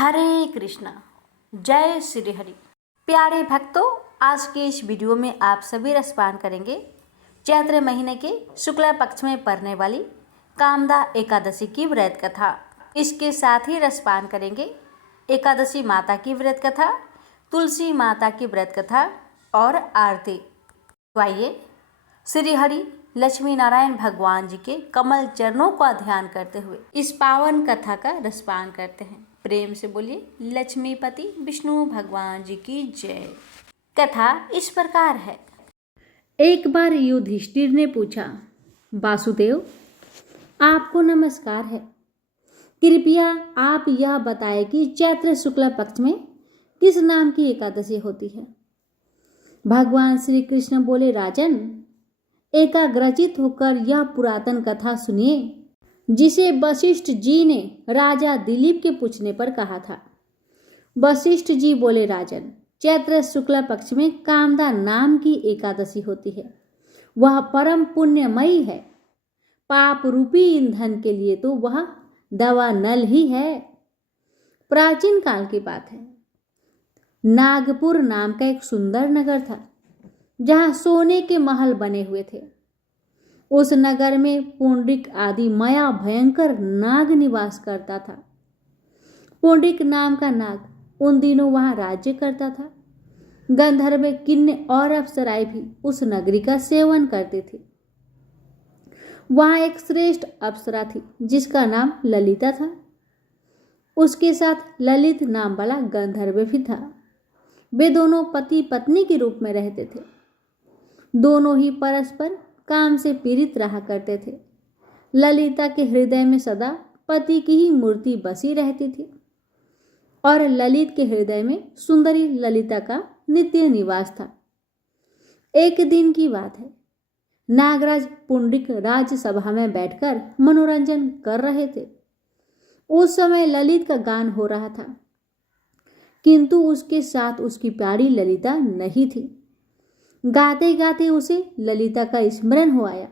हरे कृष्णा, जय श्री हरि। प्यारे भक्तों, आज के इस वीडियो में आप सभी रसपान करेंगे चैत्र महीने के शुक्ला पक्ष में पड़ने वाली कामदा एकादशी की व्रत कथा। इसके साथ ही रसपान करेंगे एकादशी माता की व्रत कथा, तुलसी माता की व्रत कथा और आरती। तो आइए श्री हरि लक्ष्मी नारायण भगवान जी के कमल चरणों का ध्यान करते हुए इस पावन कथा का रसपान करते हैं। प्रेम से बोलिए लक्ष्मीपति विष्णु भगवान जी की जय। कथा इस प्रकार है। एक बार युधिष्ठिर ने पूछा, वासुदेव आपको नमस्कार है, कृपया आप यह बताएं कि चैत्र शुक्ल पक्ष में किस नाम की एकादशी होती है। भगवान श्री कृष्ण बोले, राजन एकाग्रचित होकर यह पुरातन कथा सुनिए जिसे वशिष्ठ जी ने राजा दिलीप के पूछने पर कहा था। वशिष्ठ जी बोले, राजन चैत्र शुक्ल पक्ष में कामदा नाम की एकादशी होती है। वह परम पुण्यमयी है। पाप रूपी ईंधन के लिए तो वह दवा नल ही है। प्राचीन काल की बात है। नागपुर नाम का एक सुंदर नगर था जहां सोने के महल बने हुए थे। उस नगर में पुंडरीक आदि मया भयंकर नाग निवास करता था। पुंडरीक नाम का नाग उन दिनों वहां राज्य करता था। गंधर्व, किन्ने और अप्सराएं भी उस नगरी का सेवन करती थी। वहां एक श्रेष्ठ अप्सरा थी जिसका नाम ललिता था। उसके साथ ललित नाम वाला गंधर्व भी था। वे दोनों पति पत्नी के रूप में रहते थे। दोनों ही परस्पर काम से पीड़ित रहा करते थे। ललिता के हृदय में सदा पति की ही मूर्ति बसी रहती थी और ललित के हृदय में सुंदरी ललिता का नित्य निवास था। एक दिन की बात है। नागराज पुंडरीक राजसभा में बैठकर मनोरंजन कर रहे थे। उस समय ललित का गान हो रहा था, किंतु उसके साथ उसकी प्यारी ललिता नहीं थी। गाते गाते उसे ललिता का स्मरण हो आया,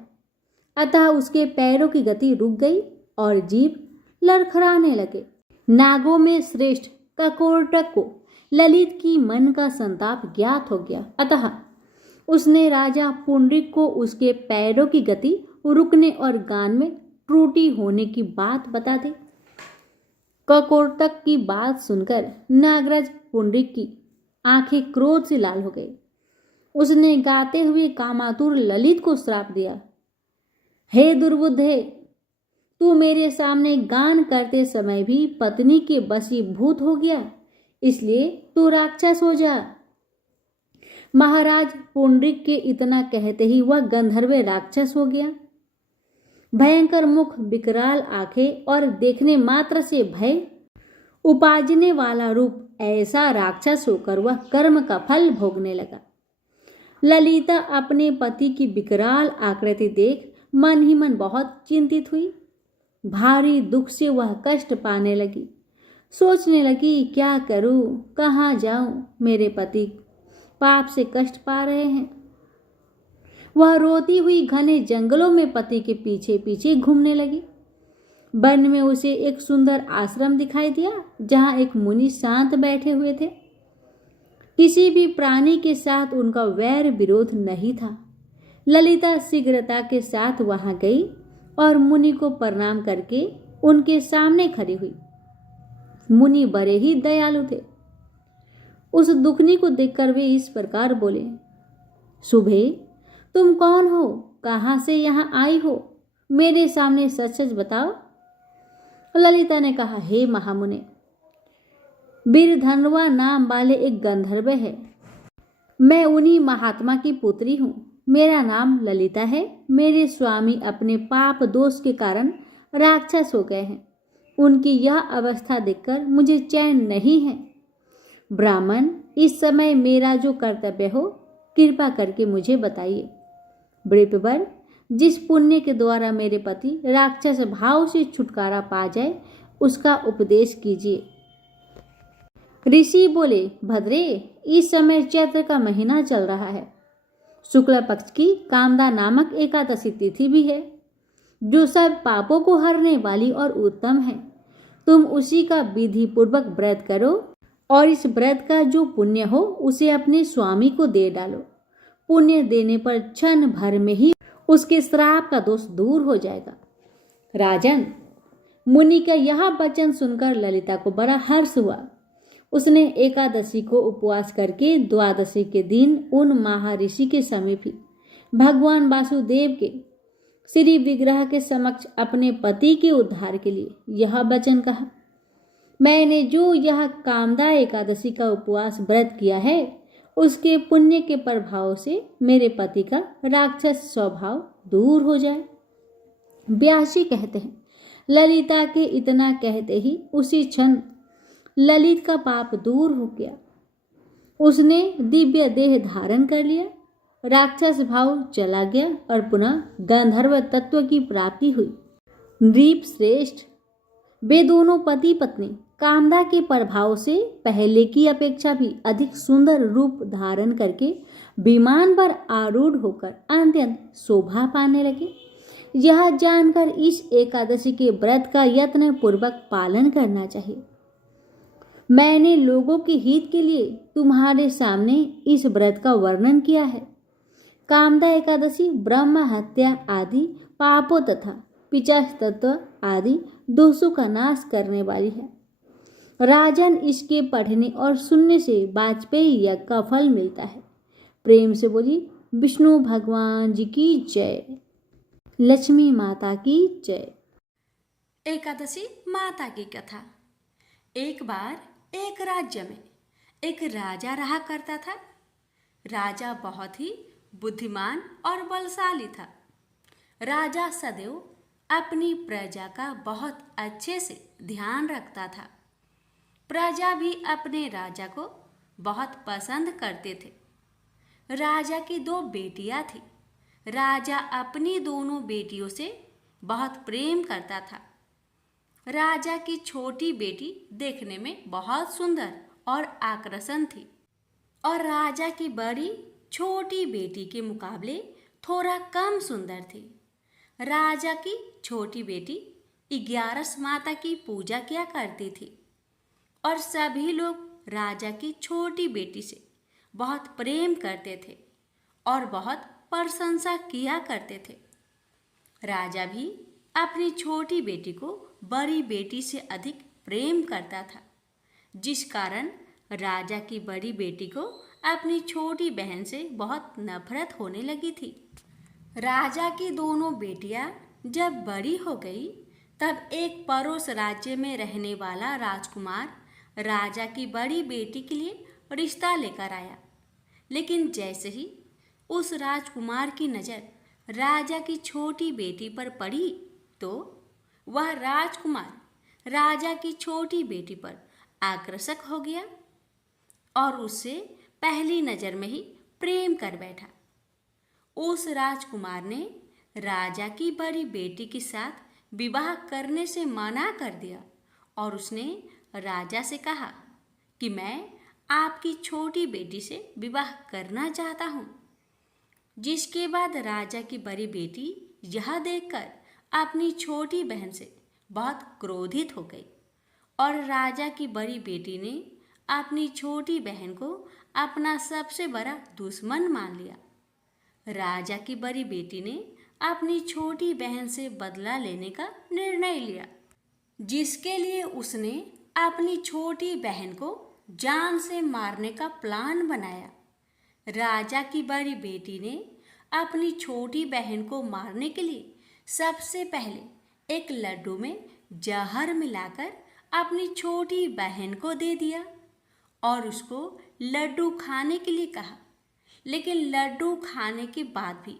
अतः उसके पैरों की गति रुक गई और जीभ लड़खड़ाने लगे। नागों में श्रेष्ठ ककोटक को ललित की मन का संताप ज्ञात हो गया, अतः उसने राजा पुंडरीक को उसके पैरों की गति रुकने और गान में त्रुटि होने की बात बता दी। ककोटक की बात सुनकर नागराज पुंडरीक की आंखें क्रोध से लाल हो गई। उसने गाते हुए कामातुर ललित को श्राप दिया, हे दुर्बुद्धे, तू मेरे सामने गान करते समय भी पत्नी के वशीभूत हो गया, इसलिए तू राक्षस हो जा। महाराज पुंडरीक के इतना कहते ही वह गंधर्व राक्षस हो गया। भयंकर मुख, विकराल आंखें और देखने मात्र से भय उपाजने वाला रूप, ऐसा राक्षस होकर वह कर्म का फल भोगने लगा। ललिता अपने पति की विकराल आकृति देख मन ही मन बहुत चिंतित हुई। भारी दुख से वह कष्ट पाने लगी। सोचने लगी, क्या करूं, कहाँ जाऊं, मेरे पति पाप से कष्ट पा रहे हैं। वह रोती हुई घने जंगलों में पति के पीछे पीछे घूमने लगी। वन में उसे एक सुंदर आश्रम दिखाई दिया जहां एक मुनि शांत बैठे हुए थे। किसी भी प्राणी के साथ उनका वैर विरोध नहीं था। ललिता शीघ्रता के साथ वहां गई और मुनि को प्रणाम करके उनके सामने खड़ी हुई। मुनि बड़े ही दयालु थे। उस दुखनी को देखकर वे इस प्रकार बोले, शुभे, तुम कौन हो, कहां से यहां आई हो, मेरे सामने सच सच बताओ। ललिता ने कहा, हे महामुने, बीरधनवा नाम वाले एक गंधर्व है। मैं उन्हीं महात्मा की पुत्री हूँ। मेरा नाम ललिता है। मेरे स्वामी अपने पाप दोष के कारण राक्षस हो गए हैं। उनकी यह अवस्था देखकर मुझे चैन नहीं है। ब्राह्मण, इस समय मेरा जो कर्तव्य हो कृपा करके मुझे बताइए। वृपवर, जिस पुण्य के द्वारा मेरे पति राक्षस भाव से छुटकारा पा जाए उसका उपदेश कीजिए। ऋषि बोले, भद्रे, इस समय चैत्र का महीना चल रहा है। शुक्ल पक्ष की कामदा नामक एकादशी तिथि भी है, जो सब पापों को हरने वाली और उत्तम है। तुम उसी का विधि पूर्वक व्रत करो और इस व्रत का जो पुण्य हो उसे अपने स्वामी को दे डालो। पुण्य देने पर क्षण भर में ही उसके श्राप का दोष दूर हो जाएगा। राजन, मुनि का यह वचन सुनकर ललिता को बड़ा हर्ष हुआ। उसने एकादशी को उपवास करके द्वादशी के दिन उन महर्षि के समीप ही भगवान वासुदेव के श्री विग्रह के समक्ष अपने पति के उद्धार के लिए यह वचन कहा, मैंने जो यह कामदा एकादशी का उपवास व्रत किया है उसके पुण्य के प्रभाव से मेरे पति का राक्षस स्वभाव दूर हो जाए। व्यासी कहते हैं, ललिता के इतना कहते ही उसी क्षण ललित का पाप दूर हो गया। उसने दिव्य देह धारण कर लिया, राक्षस भाव चला गया और पुनः गंधर्व तत्व की प्राप्ति हुई। नृप श्रेष्ठ, वे दोनों पति पत्नी कामदा के प्रभाव से पहले की अपेक्षा भी अधिक सुंदर रूप धारण करके विमान पर आरूढ़ होकर अत्यंत शोभा पाने लगे। यह जानकर इस एकादशी के व्रत का यत्न पूर्वक पालन करना चाहिए। मैंने लोगों के हित के लिए तुम्हारे सामने इस व्रत का वर्णन किया है। कामदा एकादशी ब्रह्म हत्या आदि पापों तथा पिशाच तत्व आदि दोषों का नाश करने वाली है। राजन, इसके पढ़ने और सुनने से वाजपेयी यज्ञ का फल मिलता है। प्रेम से बोली विष्णु भगवान जी की जय, लक्ष्मी माता की जय। एकादशी माता की कथा। एक बार एक राज्य में एक राजा रहा करता था। राजा बहुत ही बुद्धिमान और बलशाली था। राजा सदैव अपनी प्रजा का बहुत अच्छे से ध्यान रखता था। प्रजा भी अपने राजा को बहुत पसंद करते थे। राजा की 2 बेटियां थी। राजा अपनी दोनों बेटियों से बहुत प्रेम करता था। राजा की छोटी बेटी देखने में बहुत सुंदर और आकर्षण थी और राजा की बड़ी छोटी बेटी के मुकाबले थोड़ा कम सुंदर थी। राजा की छोटी बेटी 11 माता की पूजा किया करती थी और सभी लोग राजा की छोटी बेटी से बहुत प्रेम करते थे और बहुत प्रशंसा किया करते थे। राजा भी अपनी छोटी बेटी को बड़ी बेटी से अधिक प्रेम करता था, जिस कारण राजा की बड़ी बेटी को अपनी छोटी बहन से बहुत नफरत होने लगी थी। राजा की दोनों बेटियां जब बड़ी हो गई तब एक पड़ोस राज्य में रहने वाला राजकुमार राजा की बड़ी बेटी के लिए रिश्ता लेकर आया। लेकिन जैसे ही उस राजकुमार की नज़र राजा की छोटी बेटी पर पड़ी तो वह राजकुमार राजा की छोटी बेटी पर आकर्षक हो गया और उससे पहली नज़र में ही प्रेम कर बैठा। उस राजकुमार ने राजा की बड़ी बेटी के साथ विवाह करने से मना कर दिया और उसने राजा से कहा कि मैं आपकी छोटी बेटी से विवाह करना चाहता हूँ। जिसके बाद राजा की बड़ी बेटी यह देखकर अपनी छोटी बहन से बहुत क्रोधित हो गई और राजा की बड़ी बेटी ने अपनी छोटी बहन को अपना सबसे बड़ा दुश्मन मान लिया। राजा की बड़ी बेटी ने अपनी छोटी बहन से बदला लेने का निर्णय लिया, जिसके लिए उसने अपनी छोटी बहन को जान से मारने का प्लान बनाया। राजा की बड़ी बेटी ने अपनी छोटी बहन को मारने के लिए सबसे पहले एक लड्डू में जहर मिलाकर अपनी छोटी बहन को दे दिया और उसको लड्डू खाने के लिए कहा। लेकिन लड्डू खाने के बाद भी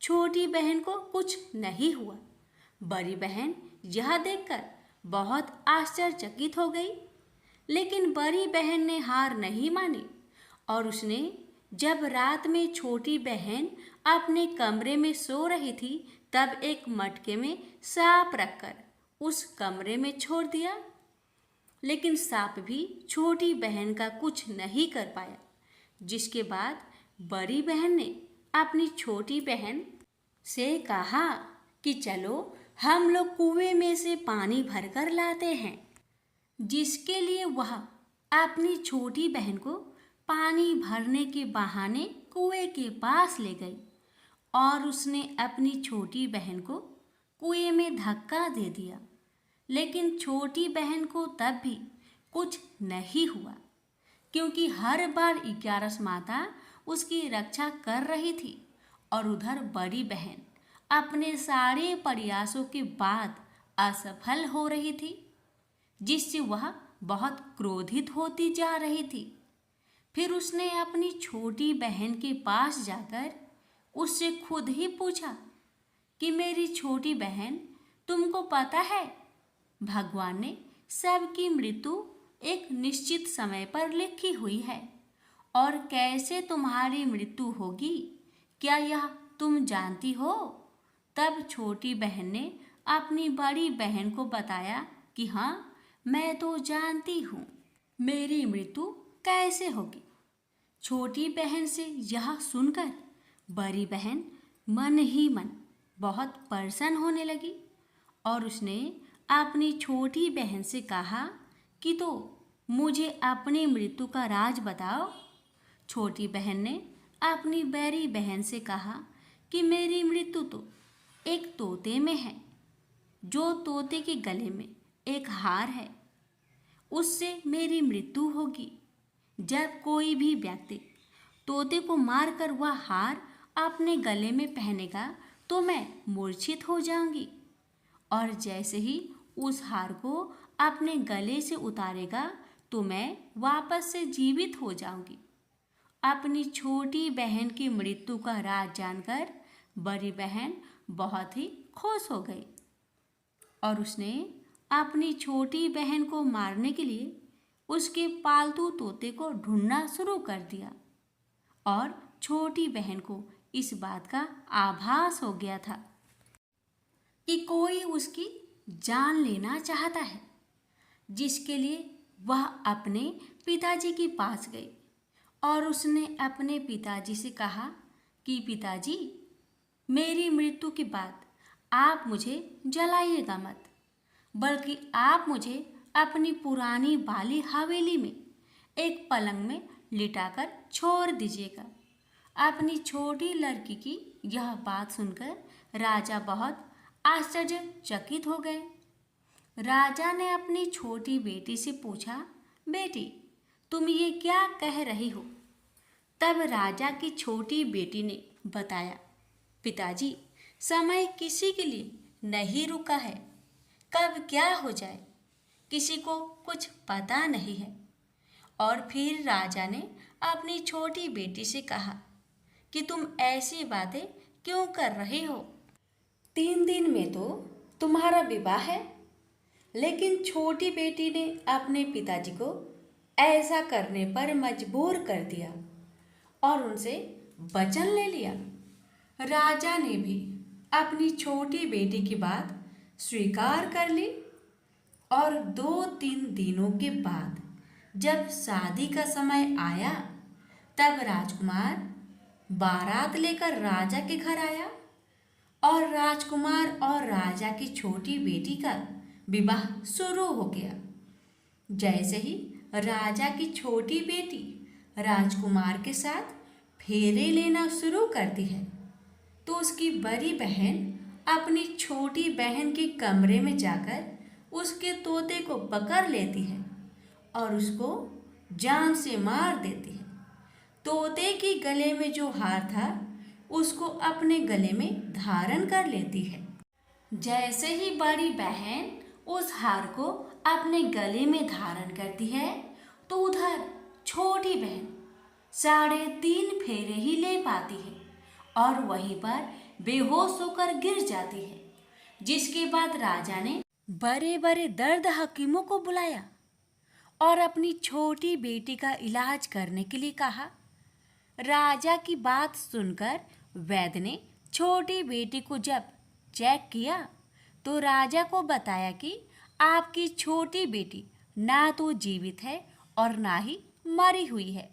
छोटी बहन को कुछ नहीं हुआ। बड़ी बहन यह देखकर बहुत आश्चर्यचकित हो गई, लेकिन बड़ी बहन ने हार नहीं मानी और उसने जब रात में छोटी बहन अपने कमरे में सो रही थी तब एक मटके में सांप रखकर उस कमरे में छोड़ दिया। लेकिन सांप भी छोटी बहन का कुछ नहीं कर पाया, जिसके बाद बड़ी बहन ने अपनी छोटी बहन से कहा कि चलो हम लोग कुएं में से पानी भरकर लाते हैं। जिसके लिए वह अपनी छोटी बहन को पानी भरने के बहाने कुएं के पास ले गई और उसने अपनी छोटी बहन को कुएं में धक्का दे दिया। लेकिन छोटी बहन को तब भी कुछ नहीं हुआ, क्योंकि हर बार 11 माता उसकी रक्षा कर रही थी और उधर बड़ी बहन अपने सारे प्रयासों के बाद असफल हो रही थी, जिससे वह बहुत क्रोधित होती जा रही थी। फिर उसने अपनी छोटी बहन के पास जाकर उससे खुद ही पूछा कि मेरी छोटी बहन, तुमको पता है भगवान ने सबकी मृत्यु एक निश्चित समय पर लिखी हुई है और कैसे तुम्हारी मृत्यु होगी, क्या यह तुम जानती हो? तब छोटी बहन ने अपनी बड़ी बहन को बताया कि हाँ, मैं तो जानती हूँ मेरी मृत्यु कैसे होगी। छोटी बहन से यह सुनकर बड़ी बहन मन ही मन बहुत प्रसन्न होने लगी और उसने अपनी छोटी बहन से कहा कि तो मुझे अपनी मृत्यु का राज बताओ। छोटी बहन ने अपनी बड़ी बहन से कहा कि मेरी मृत्यु तो एक तोते में है, जो तोते के गले में एक हार है, उससे मेरी मृत्यु होगी। जब कोई भी व्यक्ति तोते को मारकर वह हार अपने गले में पहनेगा तो मैं मूर्छित हो जाऊंगी, और जैसे ही उस हार को अपने गले से उतारेगा तो मैं वापस से जीवित हो जाऊंगी। अपनी छोटी बहन की मृत्यु का राज जानकर बड़ी बहन बहुत ही खुश हो गई और उसने अपनी छोटी बहन को मारने के लिए उसके पालतू तोते को ढूंढना शुरू कर दिया और छोटी बहन को इस बात का आभास हो गया था कि कोई उसकी जान लेना चाहता है, जिसके लिए वह अपने पिताजी के पास गई और उसने अपने पिताजी से कहा कि पिताजी, मेरी मृत्यु के बाद आप मुझे जलाइएगा मत, बल्कि आप मुझे अपनी पुरानी वाली हवेली में एक पलंग में लिटाकर छोड़ दीजिएगा। अपनी छोटी लड़की की यह बात सुनकर राजा बहुत आश्चर्यचकित हो गए। राजा ने अपनी छोटी बेटी से पूछा, बेटी, तुम ये क्या कह रही हो? तब राजा की छोटी बेटी ने बताया, पिताजी, समय किसी के लिए नहीं रुका है, कब क्या हो जाए किसी को कुछ पता नहीं है। और फिर राजा ने अपनी छोटी बेटी से कहा कि तुम ऐसी बातें क्यों कर रही हो? 3 दिन में तो तुम्हारा विवाह है। लेकिन छोटी बेटी ने अपने पिताजी को ऐसा करने पर मजबूर कर दिया और उनसे वचन ले लिया। राजा ने भी अपनी छोटी बेटी की बात स्वीकार कर ली और 2-3 दिनों के बाद जब शादी का समय आया तब राजकुमार बारात लेकर राजा के घर आया और राजकुमार और राजा की छोटी बेटी का विवाह शुरू हो गया। जैसे ही राजा की छोटी बेटी राजकुमार के साथ फेरे लेना शुरू करती है तो उसकी बड़ी बहन अपनी छोटी बहन के कमरे में जाकर उसके तोते को पकड़ लेती है और उसको जान से मार देती है। तोते के गले में जो हार था उसको अपने गले में धारण कर लेती है। जैसे ही बड़ी बहन उस हार को अपने गले में धारण करती है तो उधर छोटी बहन 3.5 फेरे ही ले पाती है और वहीं पर बेहोश होकर गिर जाती है। जिसके बाद राजा ने बड़े बड़े दर्द हकीमों को बुलाया और अपनी छोटी बेटी का इलाज करने के लिए कहा। राजा की बात सुनकर वैद्य ने छोटी बेटी को जब चेक किया तो राजा को बताया कि आपकी छोटी बेटी ना तो जीवित है और ना ही मरी हुई है।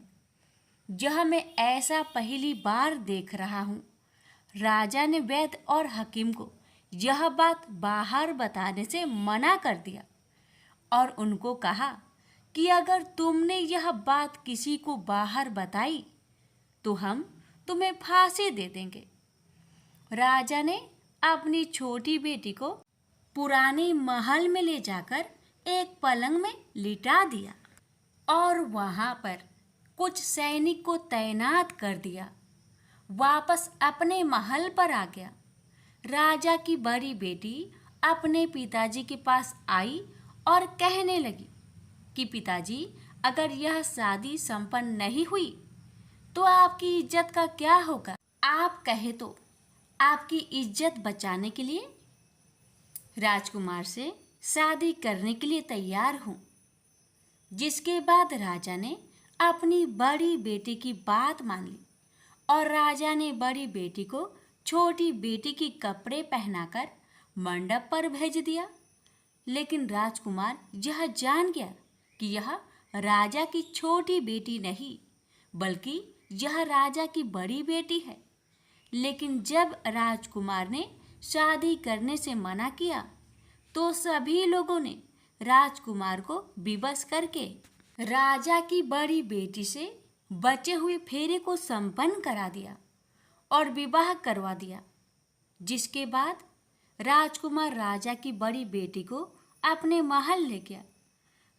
यह मैं ऐसा पहली बार देख रहा हूँ। राजा ने वैद्य और हकीम को यह बात बाहर बताने से मना कर दिया और उनको कहा कि अगर तुमने यह बात किसी को बाहर बताई तो हम तुम्हें फांसी दे देंगे। राजा ने अपनी छोटी बेटी को पुराने महल में ले जाकर एक पलंग में लिटा दिया और वहां पर कुछ सैनिक को तैनात कर दिया। वापस अपने महल पर आ गया। राजा की बड़ी बेटी अपने पिताजी के पास आई और कहने लगी कि पिताजी, अगर यह शादी संपन्न नहीं हुई तो आपकी इज्जत का क्या होगा? आप कहे तो आपकी इज्जत बचाने के लिए राजकुमार से शादी करने के लिए तैयार हूँ। जिसके बाद राजा ने अपनी बड़ी बेटी की बात मान ली और राजा ने बड़ी बेटी को छोटी बेटी की कपड़े पहनाकर मंडप पर भेज दिया। लेकिन राजकुमार यह जान गया कि यह राजा की छोटी बेटी नहीं बल्कि यह राजा की बड़ी बेटी है। लेकिन जब राजकुमार ने शादी करने से मना किया तो सभी लोगों ने राजकुमार को विवश करके राजा की बड़ी बेटी से बचे हुए फेरे को संपन्न करा दिया और विवाह करवा दिया। जिसके बाद राजकुमार राजा की बड़ी बेटी को अपने महल ले गया।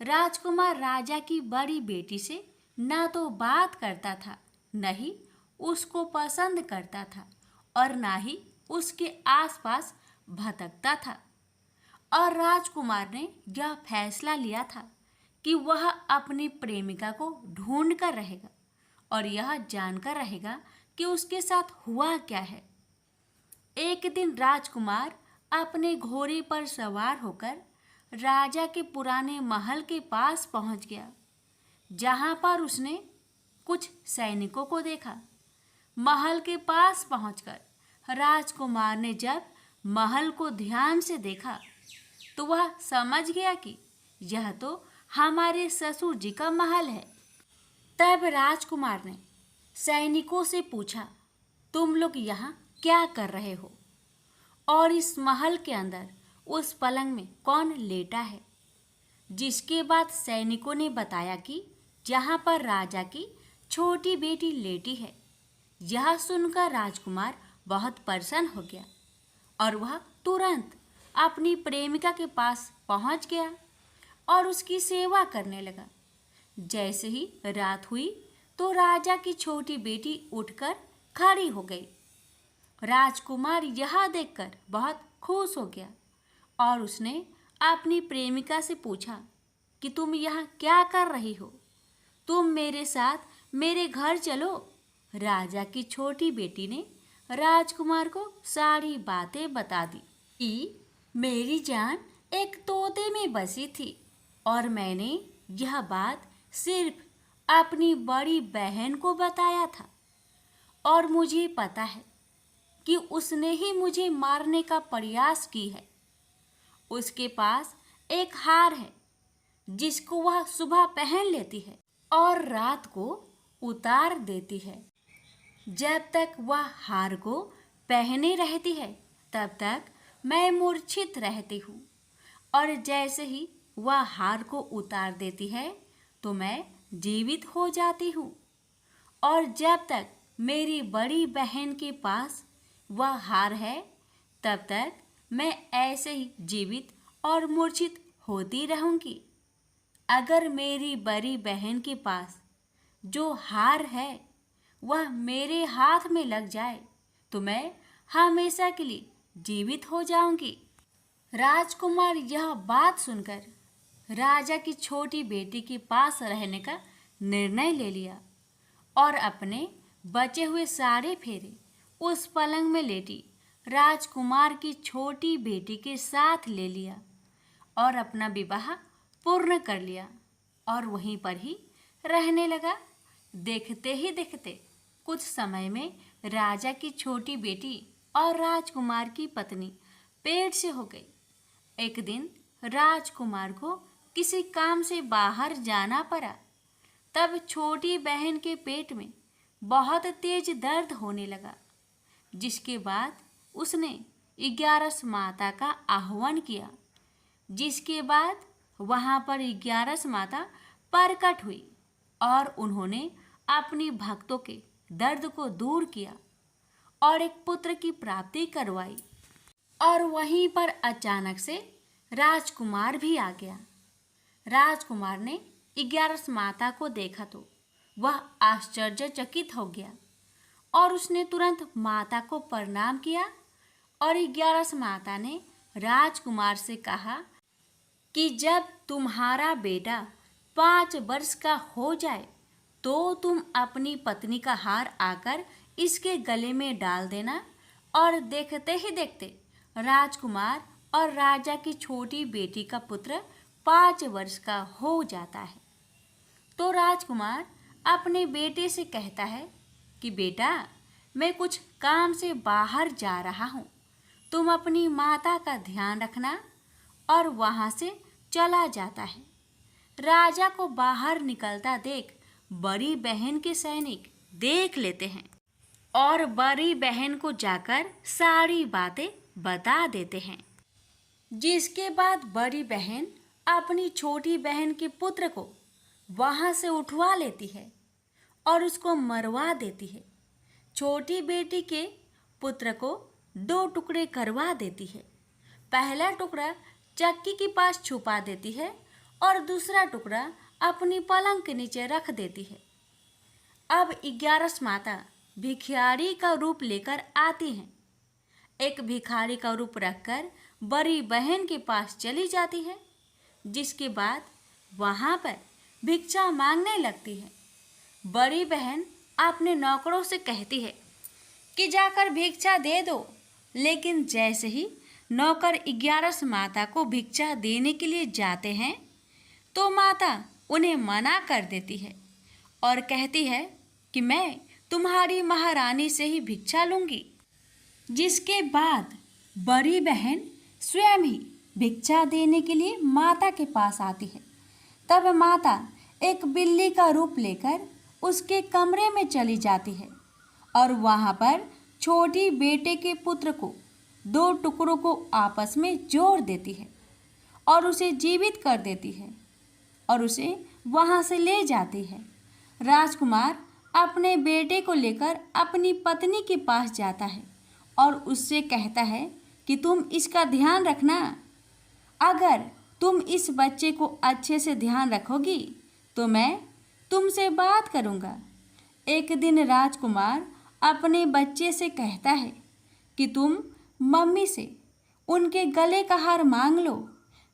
राजकुमार राजा की बड़ी बेटी से ना तो बात करता था, न ही उसको पसंद करता था और ना ही उसके आसपास भटकता था। और राजकुमार ने यह फैसला लिया था कि वह अपनी प्रेमिका को ढूंढ कर रहेगा और यह जानकर रहेगा कि उसके साथ हुआ क्या है। एक दिन राजकुमार अपने घोड़े पर सवार होकर राजा के पुराने महल के पास पहुंच गया, जहां पर उसने कुछ सैनिकों को देखा। महल के पास पहुंचकर राजकुमार ने जब महल को ध्यान से देखा तो वह समझ गया कि यह तो हमारे ससुर जी का महल है। तब राजकुमार ने सैनिकों से पूछा, तुम लोग यहाँ क्या कर रहे हो और इस महल के अंदर उस पलंग में कौन लेटा है? जिसके बाद सैनिकों ने बताया कि जहाँ पर राजा की छोटी बेटी लेटी है। यह सुनकर राजकुमार बहुत प्रसन्न हो गया और वह तुरंत अपनी प्रेमिका के पास पहुंच गया और उसकी सेवा करने लगा। जैसे ही रात हुई तो राजा की छोटी बेटी उठकर खड़ी हो गई। राजकुमार यह देखकर बहुत खुश हो गया और उसने अपनी प्रेमिका से पूछा कि तुम यहाँ क्या कर रही हो? तुम मेरे साथ मेरे घर चलो। राजा की छोटी बेटी ने राजकुमार को सारी बातें बता दी कि मेरी जान एक तोते में बसी थी और मैंने यह बात सिर्फ अपनी बड़ी बहन को बताया था और मुझे पता है कि उसने ही मुझे मारने का प्रयास की है। उसके पास एक हार है जिसको वह सुबह पहन लेती है और रात को उतार देती है। जब तक वह हार को पहने रहती है तब तक मैं मूर्छित रहती हूँ और जैसे ही वह हार को उतार देती है तो मैं जीवित हो जाती हूँ। और जब तक मेरी बड़ी बहन के पास वह हार है तब तक मैं ऐसे ही जीवित और मूर्छित होती रहूँगी। अगर मेरी बड़ी बहन के पास जो हार है वह मेरे हाथ में लग जाए तो मैं हमेशा के लिए जीवित हो जाऊंगी। राजकुमार यह बात सुनकर राजा की छोटी बेटी के पास रहने का निर्णय ले लिया और अपने बचे हुए सारे फेरे उस पलंग में लेटी राजकुमार की छोटी बेटी के साथ ले लिया और अपना विवाह पूर्ण कर लिया और वहीं पर ही रहने लगा। देखते ही देखते कुछ समय में राजा की छोटी बेटी और राजकुमार की पत्नी पेट से हो गई। एक दिन राजकुमार को किसी काम से बाहर जाना पड़ा। तब छोटी बहन के पेट में बहुत तेज दर्द होने लगा, जिसके बाद उसने 11 माता का आह्वान किया। जिसके बाद वहां पर 11 माता प्रकट हुई और उन्होंने अपनी भक्तों के दर्द को दूर किया और एक पुत्र की प्राप्ति करवाई। और वहीं पर अचानक से राजकुमार भी आ गया। राजकुमार ने 11 माता को देखा तो वह आश्चर्यचकित हो गया और उसने तुरंत माता को प्रणाम किया। और 11 माता ने राजकुमार से कहा कि जब तुम्हारा बेटा 5 वर्ष का हो जाए तो तुम अपनी पत्नी का हार आकर इसके गले में डाल देना। और देखते ही देखते राजकुमार और राजा की छोटी बेटी का पुत्र 5 वर्ष का हो जाता है। तो राजकुमार अपने बेटे से कहता है कि बेटा, मैं कुछ काम से बाहर जा रहा हूँ, तुम अपनी माता का ध्यान रखना। और वहाँ से चला जाता है। राजा को बाहर निकलता देख बड़ी बहन के सैनिक देख लेते हैं और बड़ी बहन को जाकर सारी बातें बता देते हैं। जिसके बाद बड़ी बहन अपनी छोटी बहन के पुत्र को वहाँ से उठवा लेती है और उसको मरवा देती है। छोटी बेटी के पुत्र को 2 टुकड़े करवा देती है। पहला टुकड़ा चक्की के पास छुपा देती है और दूसरा टुकड़ा अपनी पलंग के नीचे रख देती है। अब 11 माता भिखारी का रूप लेकर आती हैं। एक भिखारी का रूप रखकर बड़ी बहन के पास चली जाती है। जिसके बाद वहाँ पर भिक्षा मांगने लगती है। बड़ी बहन अपने नौकरों से कहती है कि जाकर भिक्षा दे दो। लेकिन जैसे ही नौकर 11 माता को भिक्षा देने के लिए जाते हैं तो माता उन्हें मना कर देती है और कहती है कि मैं तुम्हारी महारानी से ही भिक्षा लूँगी। जिसके बाद बड़ी बहन स्वयं ही भिक्षा देने के लिए माता के पास आती है। तब माता एक बिल्ली का रूप लेकर उसके कमरे में चली जाती है और वहाँ पर छोटी बेटे के पुत्र को 2 टुकड़ों को आपस में जोड़ देती है और उसे जीवित कर देती है और उसे वहाँ से ले जाती है। राजकुमार अपने बेटे को लेकर अपनी पत्नी के पास जाता है और उससे कहता है कि तुम इसका ध्यान रखना। अगर तुम इस बच्चे को अच्छे से ध्यान रखोगी तो मैं तुमसे बात करूँगा। एक दिन राजकुमार अपने बच्चे से कहता है कि तुम मम्मी से उनके गले का हार मांग लो।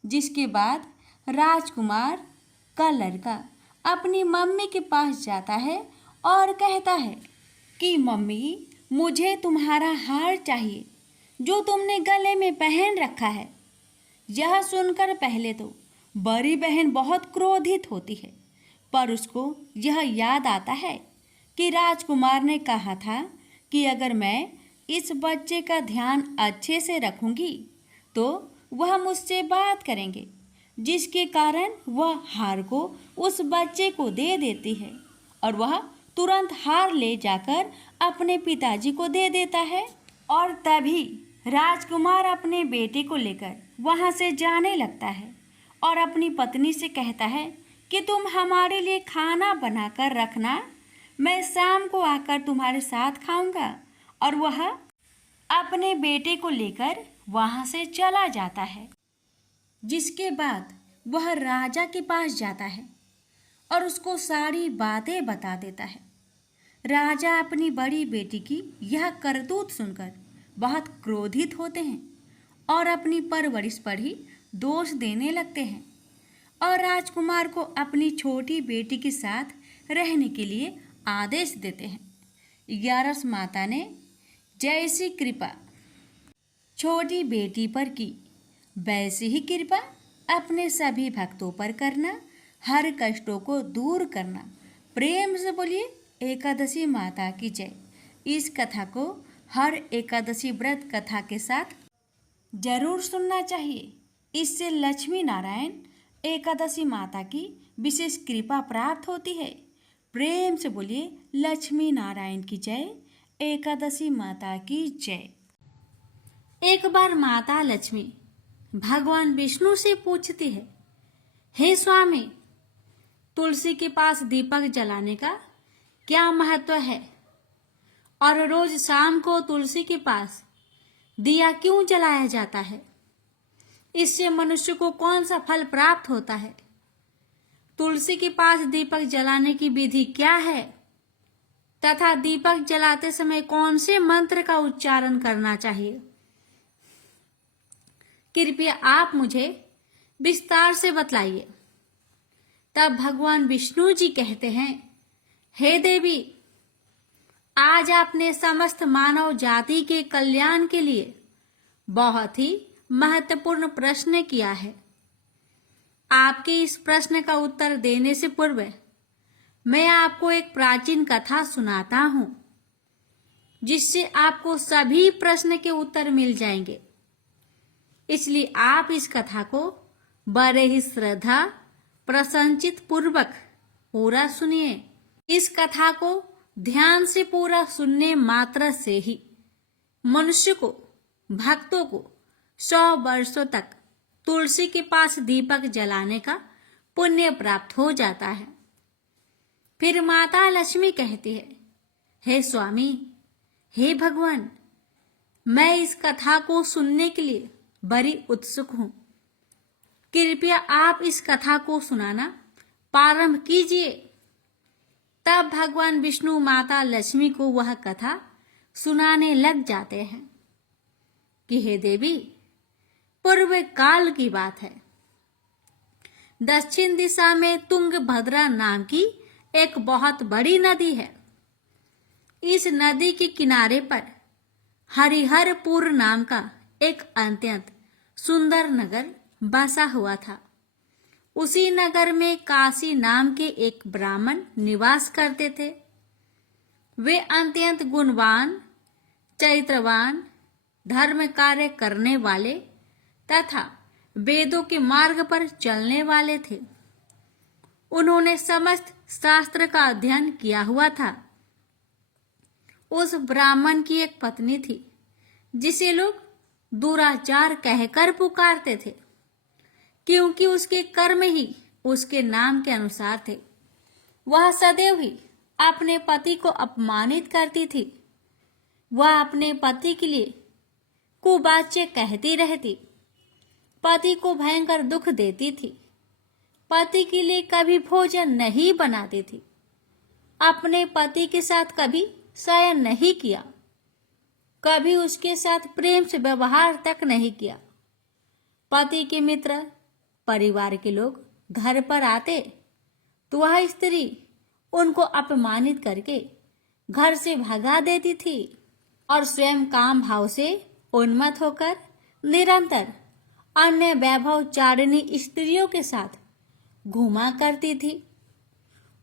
जिसके बाद राजकुमार का लड़का अपनी मम्मी के पास जाता है और कहता है कि मम्मी, मुझे तुम्हारा हार चाहिए जो तुमने गले में पहन रखा है। यह सुनकर पहले तो बड़ी बहन बहुत क्रोधित होती है, पर उसको यह याद आता है कि राजकुमार ने कहा था कि अगर मैं इस बच्चे का ध्यान अच्छे से रखूंगी तो वह मुझसे बात करेंगे। जिसके कारण वह हार को उस बच्चे को दे देती है और वह तुरंत हार ले जाकर अपने पिताजी को दे देता है। और तभी राजकुमार अपने बेटे को लेकर वहाँ से जाने लगता है और अपनी पत्नी से कहता है कि तुम हमारे लिए खाना बनाकर रखना, मैं शाम को आकर तुम्हारे साथ खाऊंगा। और वह अपने बेटे को लेकर वहाँ से चला जाता है। जिसके बाद वह राजा के पास जाता है और उसको सारी बातें बता देता है। राजा अपनी बड़ी बेटी की यह करतूत सुनकर बहुत क्रोधित होते हैं और अपनी परवरिश पर ही दोष देने लगते हैं और राजकुमार को अपनी छोटी बेटी के साथ रहने के लिए आदेश देते हैं। 11 माता ने जैसी कृपा छोटी बेटी पर की वैसी ही कृपा अपने सभी भक्तों पर करना, हर कष्टों को दूर करना। प्रेम से बोलिए एकादशी माता की जय। इस कथा को हर एकादशी व्रत कथा के साथ जरूर सुनना चाहिए। इससे लक्ष्मी नारायण एकादशी माता की विशेष कृपा प्राप्त होती है। प्रेम से बोलिए लक्ष्मी नारायण की जय, एकादशी माता की जय। एक बार माता लक्ष्मी भगवान विष्णु से पूछती है हे स्वामी, तुलसी के पास दीपक जलाने का क्या महत्व है और रोज शाम को तुलसी के पास दिया क्यों जलाया जाता है? इससे मनुष्य को कौन सा फल प्राप्त होता है? तुलसी के पास दीपक जलाने की विधि क्या है तथा दीपक जलाते समय कौन से मंत्र का उच्चारण करना चाहिए? कृपया आप मुझे विस्तार से बतलाइए। तब भगवान विष्णु जी कहते हैं, हे देवी, आज आपने समस्त मानव जाति के कल्याण के लिए बहुत ही महत्वपूर्ण प्रश्न किया है। आपके इस प्रश्न का उत्तर देने से पूर्व मैं आपको एक प्राचीन कथा सुनाता हूं, जिससे आपको सभी प्रश्न के उत्तर मिल जाएंगे। इसलिए आप इस कथा को बड़े ही श्रद्धा प्रसन्नचित पूर्वक पूरा सुनिए। इस कथा को ध्यान से पूरा सुनने मात्र से ही मनुष्य को, भक्तों को 100 वर्षों तक तुलसी के पास दीपक जलाने का पुण्य प्राप्त हो जाता है। फिर माता लक्ष्मी कहती है, हे स्वामी, हे भगवान, मैं इस कथा को सुनने के लिए बड़ी उत्सुक हूं। कृपया आप इस कथा को सुनाना प्रारंभ कीजिए। तब भगवान विष्णु माता लक्ष्मी को वह कथा सुनाने लग जाते हैं कि हे देवी, पूर्व काल की बात है। दक्षिण दिशा में तुंगभद्रा नाम की एक बहुत बड़ी नदी है। इस नदी के किनारे पर हरिहरपुर नाम का एक अत्यंत सुंदर नगर बसा हुआ था। उसी नगर में काशी नाम के एक ब्राह्मण निवास करते थे। वे अत्यंत गुणवान, चरित्रवान, धर्म कार्य करने वाले तथा वेदों के मार्ग पर चलने वाले थे। उन्होंने समस्त शास्त्र का अध्ययन किया हुआ था। उस ब्राह्मण की एक पत्नी थी, जिसे लोग दुराचार कहकर पुकारते थे, क्योंकि उसके कर्म ही उसके नाम के अनुसार थे। वह सदैव ही अपने पति को अपमानित करती थी। वह अपने पति के लिए कुवाच्य कहती रहती, पति को भयंकर दुख देती थी, पति के लिए कभी भोजन नहीं बनाती थी, अपने पति के साथ कभी शयन नहीं किया, कभी उसके साथ प्रेम से व्यवहार तक नहीं किया। पति के मित्र, परिवार के लोग घर पर आते तो वह स्त्री उनको अपमानित करके घर से भगा देती थी और स्वयं काम भाव से उन्मत्त होकर निरंतर अन्य वैभवचारिणी स्त्रियों के साथ घूमा करती थी।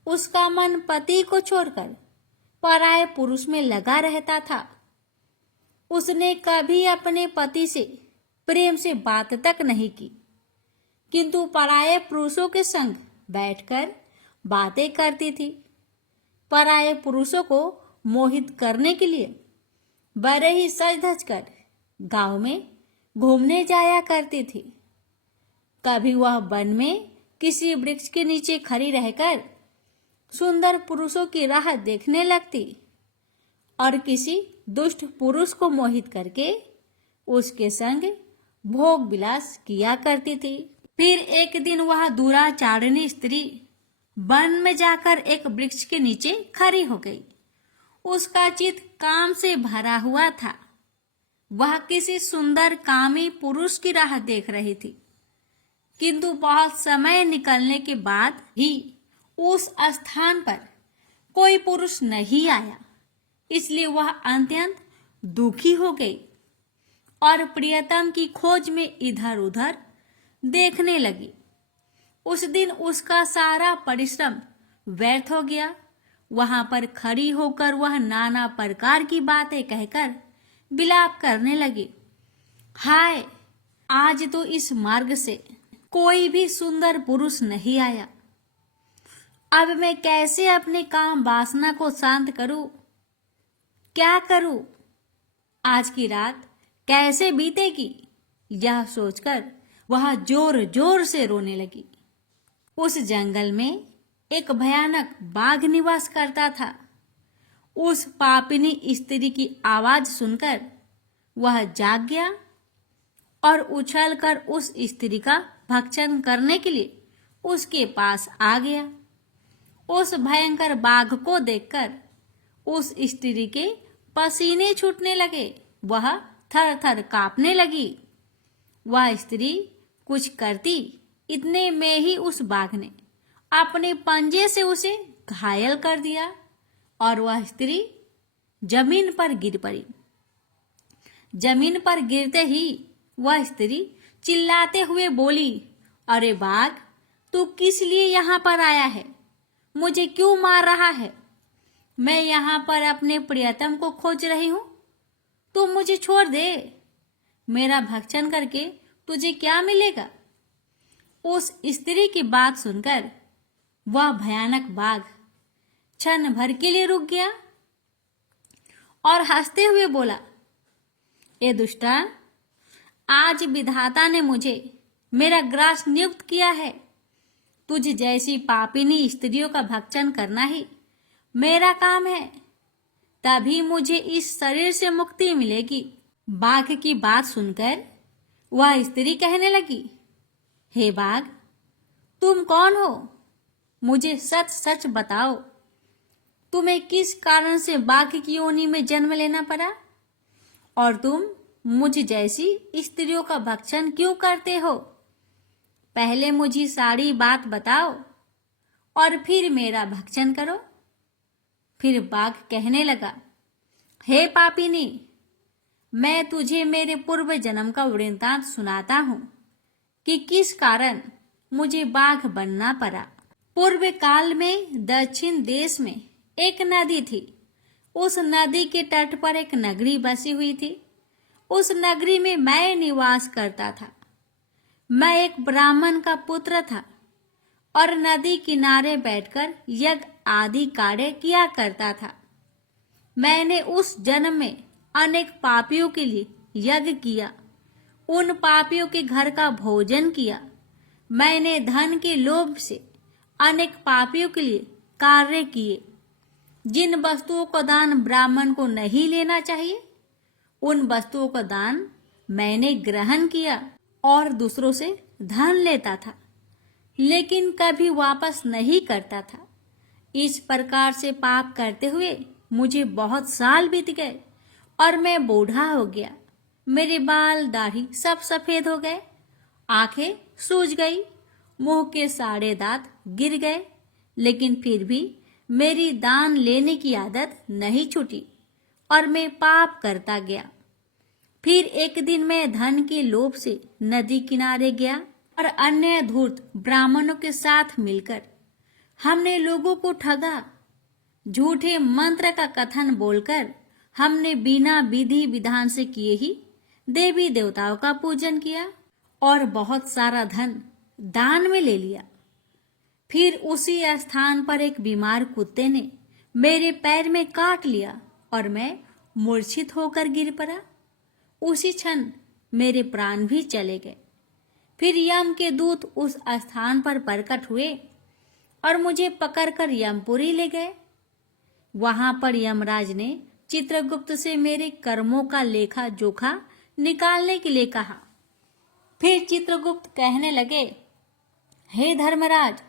उसका मन पति को छोड़कर पराये पुरुष में लगा रहता था। उसने कभी अपने पति से प्रेम से बात तक नहीं की, किंतु पराये पुरुषों के संग बैठकर बातें करती थी। पराये पुरुषों को मोहित करने के लिए बड़े ही सज धज कर गांव में घूमने जाया करती थी। कभी वह वन में किसी वृक्ष के नीचे खड़ी रहकर सुंदर पुरुषों की राह देखने लगती और किसी दुष्ट पुरुष को मोहित करके उसके संग भोग विलास किया करती थी। फिर एक दिन वह दुराचारिणी स्त्री वन में जाकर एक वृक्ष के नीचे खड़ी हो गई। उसका चित्त काम से भरा हुआ था। वह किसी सुंदर कामी पुरुष की राह देख रही थी, किंतु बहुत समय निकलने के बाद भी उस स्थान पर कोई पुरुष नहीं आया। इसलिए वह अत्यंत दुखी हो गई और प्रियतम की खोज में इधर उधर देखने लगी। उस दिन उसका सारा परिश्रम व्यर्थ हो गया। वहां पर खड़ी होकर वह नाना प्रकार की बातें कहकर विलाप करने लगी। हाय, आज तो इस मार्ग से कोई भी सुंदर पुरुष नहीं आया। अब मैं कैसे अपने काम वासना को शांत करूं? क्या करूं? आज की रात कैसे बीतेगी? यह सोचकर वह जोर जोर से रोने लगी। उस जंगल में एक भयानक बाघ निवास करता था। उस पापिनी स्त्री की आवाज सुनकर वह जाग गया और उछलकर उस स्त्री का भक्षण करने के लिए उसके पास आ गया। उस भयंकर बाघ को देखकर उस स्त्री के पसीने छूटने लगे। वह थर थर कांपने लगी। वह स्त्री कुछ करती इतने में ही उस बाघ ने अपने पंजे से उसे घायल कर दिया और वह स्त्री जमीन पर गिर पड़ी। जमीन पर गिरते ही वह स्त्री चिल्लाते हुए बोली, अरे बाघ, तू किस लिए यहाँ पर आया है? मुझे क्यों मार रहा है? मैं यहाँ पर अपने प्रियतम को खोज रही हूँ। तू मुझे छोड़ दे। मेरा भक्षण करके तुझे क्या मिलेगा? उस स्त्री की बात सुनकर वह भयानक बाघ क्षण भर के लिए रुक गया और हंसते हुए बोला, ए दुष्टा, आज विधाता ने मुझे मेरा ग्रास नियुक्त किया है। तुझ जैसी पापिनी स्त्रियों का भक्षण करना ही मेरा काम है, तभी मुझे इस शरीर से मुक्ति मिलेगी। बाघ की बात सुनकर वह स्त्री कहने लगी, हे बाघ, तुम कौन हो? मुझे सच सच बताओ, तुम्हें किस कारण से बाघ की योनि में जन्म लेना पड़ा और तुम मुझ जैसी स्त्रियों का भक्षण क्यों करते हो? पहले मुझे सारी बात बताओ और फिर मेरा भक्षण करो। फिर बाघ कहने लगा, हे पापिनी, मैं तुझे मेरे पूर्व जन्म का वृत्तांत सुनाता हूँ कि किस कारण मुझे बाघ बनना पड़ा। पूर्व काल में दक्षिण देश में एक नदी थी। उस नदी के तट पर एक नगरी बसी हुई थी। उस नगरी में मैं निवास करता था। मैं एक ब्राह्मण का पुत्र था और नदी किनारे बैठकर यज्ञ आदि कार्य किया करता था। मैंने उस जन्म में अनेक पापियों के लिए यज्ञ किया। उन पापियों के घर का भोजन किया। मैंने धन के लोभ से अनेक पापियों के लिए कार्य किए। जिन वस्तुओं का दान ब्राह्मण को नहीं लेना चाहिए, उन वस्तुओं का दान मैंने ग्रहण किया और दूसरों से धन लेता था, लेकिन कभी वापस नहीं करता था। इस प्रकार से पाप करते हुए मुझे बहुत साल बीत गए और मैं बूढ़ा हो गया। मेरे बाल दाढ़ी सब सफेद हो गए, आंखें सूज गई, मुंह के सारे दांत गिर गए, लेकिन फिर भी मेरी दान लेने की आदत नहीं छूटी और मैं पाप करता गया। फिर एक दिन मैं धन के लोभ से नदी किनारे गया और अन्य धूर्त ब्राह्मणों के साथ मिलकर हमने लोगों को ठगा। झूठे मंत्र का कथन बोलकर हमने बिना विधि विधान से किए ही देवी देवताओं का पूजन किया और बहुत सारा धन दान में ले लिया। फिर उसी स्थान पर एक बीमार कुत्ते ने मेरे पैर में काट लिया और मैं मूर्छित होकर गिर पड़ा। उसी क्षण मेरे प्राण भी चले गए। फिर यम के दूत उस स्थान पर प्रकट हुए और मुझे पकड़कर यमपुरी ले गए। वहां पर यमराज ने चित्रगुप्त से मेरे कर्मों का लेखा जोखा निकालने के लिए कहा। फिर चित्रगुप्त कहने लगे, हे धर्मराज,